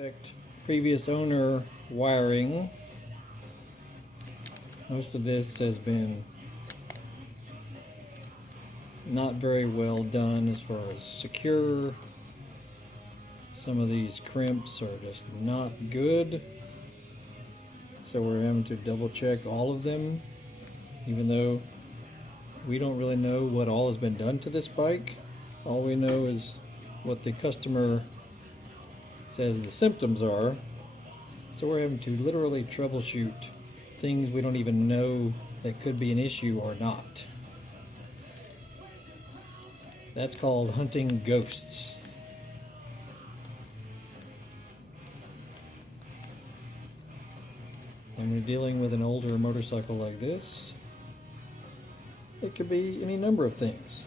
Inspect previous owner wiring. Most of this has been not very well done as far as secure. Some of these crimps are just not good, so we're having to double check all of them, even though we don't really know what all has been done to this bike. All we know is what the customer says the symptoms are, so we're having to literally troubleshoot things we don't even know that could be an issue or not. That's called hunting ghosts. When we're dealing with an older motorcycle like this, it could be any number of things.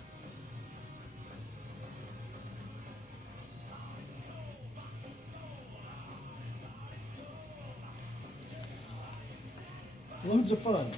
Loads of fun.